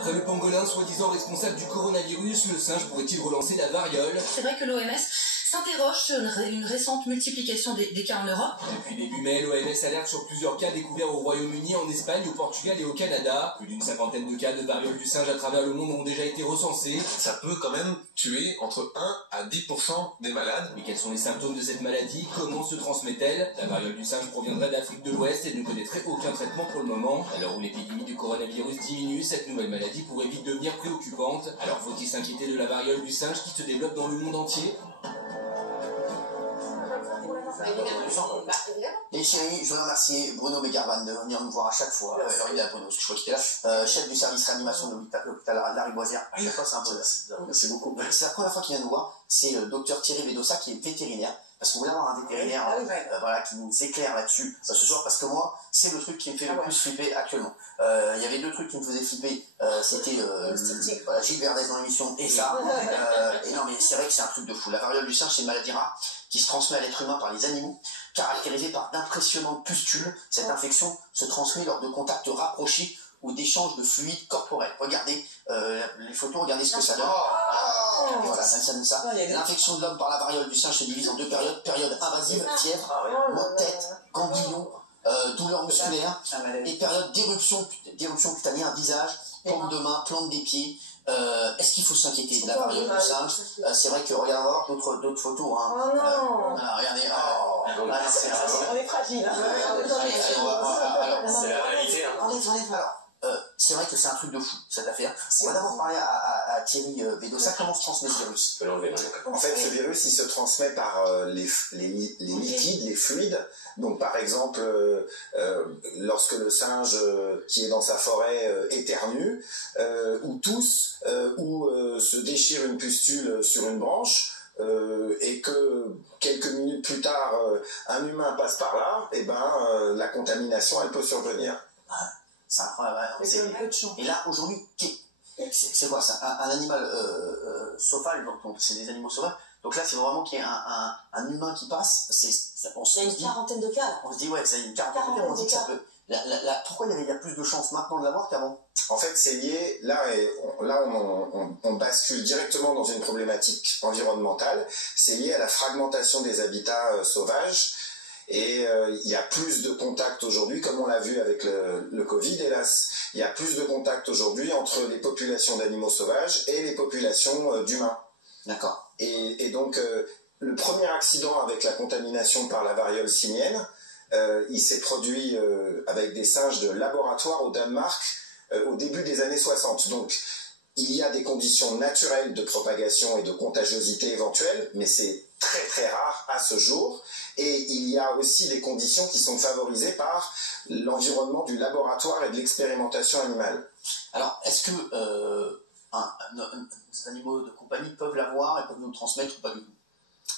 Après le pangolin soi-disant responsable du coronavirus, le singe pourrait-il relancer la variole? C'est vrai que l'OMS s'interroge sur une récente multiplication des cas en Europe. Depuis début mai, l'OMS alerte sur plusieurs cas découverts au Royaume-Uni, en Espagne, au Portugal et au Canada. Plus d'une cinquantaine de cas de variole du singe à travers le monde ont déjà été recensés. Ça peut quand même tuer entre 1 à 10% des malades. Mais quels sont les symptômes de cette maladie? Comment se transmet-elle? La variole du singe proviendrait d'Afrique de l'Ouest et ne connaîtrait aucun traitement pour le moment. À l'heure où l'épidémie du coronavirus diminue, cette nouvelle maladie pourrait vite devenir préoccupante. Alors faut-il s'inquiéter de la variole du singe qui se développe dans le monde entier? Les chéris, je veux remercier Bruno Megarban de venir nous voir à chaque fois. Alors il est là, Bruno, je crois qu'il est là. Chef du service réanimation de l'hôpital Lariboisière. À chaque fois, c'est un peu. Merci beaucoup. C'est la première fois qu'il vient nous voir. C'est le docteur Thierry Bedossa qui est vétérinaire. Parce qu'on voulait avoir un vétérinaire voilà, qui nous éclaire là-dessus ce soir, parce que moi, c'est le truc qui me fait le plus flipper actuellement. Il y avait deux trucs qui me faisaient flipper, c'était voilà, Gilles Verdez dans l'émission et ça. Et non, mais c'est vrai que c'est un truc de fou. La variole du singe, c'est une maladie rare qui se transmet à l'être humain par les animaux, caractérisée par d'impressionnantes pustules. Cette infection se transmet lors de contacts rapprochés ou d'échanges de fluides corporels. Regardez les photos, regardez ce que ça donne. Voilà, ça donne ça. L'infection de l'homme par la variole du singe se divise en deux périodes. Période invasive, fièvre, maux de tête, ganglions, douleurs musculaires, et période d'éruption cutanée, un visage, plante de main, plante des pieds. Est-ce qu'il faut s'inquiéter de la variole du singe? C'est vrai que regarde, on va voir d'autres photos. Hein. Oh non. Regardez. On est fragile. C'est la réalité. C'est vrai que c'est un truc de fou, cette affaire. On va d'abord parler à Thierry Bedossa. Comment se transmet ce virus? En fait, ce virus, il se transmet par les liquides, les fluides. Donc, par exemple, lorsque le singe qui est dans sa forêt éternue, ou tousse, ou se déchire une pustule sur une branche, et que quelques minutes plus tard, un humain passe par là, et ben, la contamination, elle peut survenir. C'est incroyable. Et là, aujourd'hui, c'est quoi ça? Un animal sauvage, donc c'est des animaux sauvages. Donc là, c'est vraiment qu'il y a un humain qui passe. Il y a une quarantaine de cas là. On se dit, ouais, ça y a une quarantaine de cas. On se dit que ça peut. Pourquoi il y a plus de chances maintenant de l'avoir qu'avant? En fait, c'est lié, là on bascule directement dans une problématique environnementale. C'est lié à la fragmentation des habitats sauvages. Et il y a plus de contacts aujourd'hui, comme on l'a vu avec le Covid, hélas. Il y a plus de contacts aujourd'hui entre les populations d'animaux sauvages et les populations d'humains. D'accord. Et donc, le premier accident avec la contamination par la variole simienne, il s'est produit avec des singes de laboratoire au Danemark au début des années 60. Donc, il y a des conditions naturelles de propagation et de contagiosité éventuelle, mais c'est très très rare à ce jour. Et il y a aussi des conditions qui sont favorisées par l'environnement du laboratoire et de l'expérimentation animale. Alors, est-ce que les animaux de compagnie peuvent l'avoir et peuvent nous le transmettre ou pas du tout?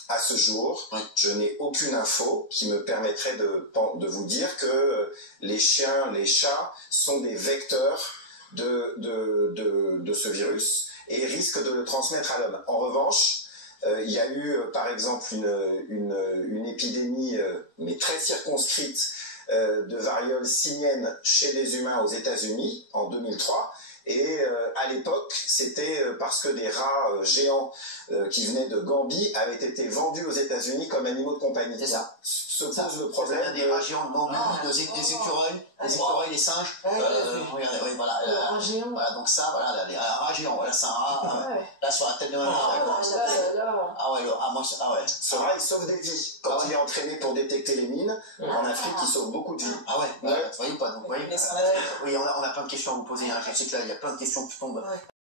À ce jour, je n'ai aucune info qui me permettrait de vous dire que les chiens, les chats sont des vecteurs de ce virus et risquent de le transmettre à l'homme. En revanche, il y a eu par exemple une épidémie mais très circonscrite de variole simienne chez les humains aux États-Unis en 2003. Et à l'époque, c'était parce que des rats géants qui venaient de Gambie avaient été vendus aux États-Unis comme animaux de compagnie. C'est ça. Se pose le problème des rats géants de Gambie, des écureuils, des singes. Regardez, oui, voilà. Voilà, donc ça, voilà, un rat géant, voilà, c'est un rat. Là, sur la tête de un rat. Ce rat, il sauve des vies. Quand il est entraîné pour détecter les mines, en Afrique, il sauve beaucoup de vies. Ah ouais, vous voyez ou pas? Donc, vous voyez, oui, on a plein de questions à vous poser. Hein. Je sais que là, il y a plein de questions qui tombent.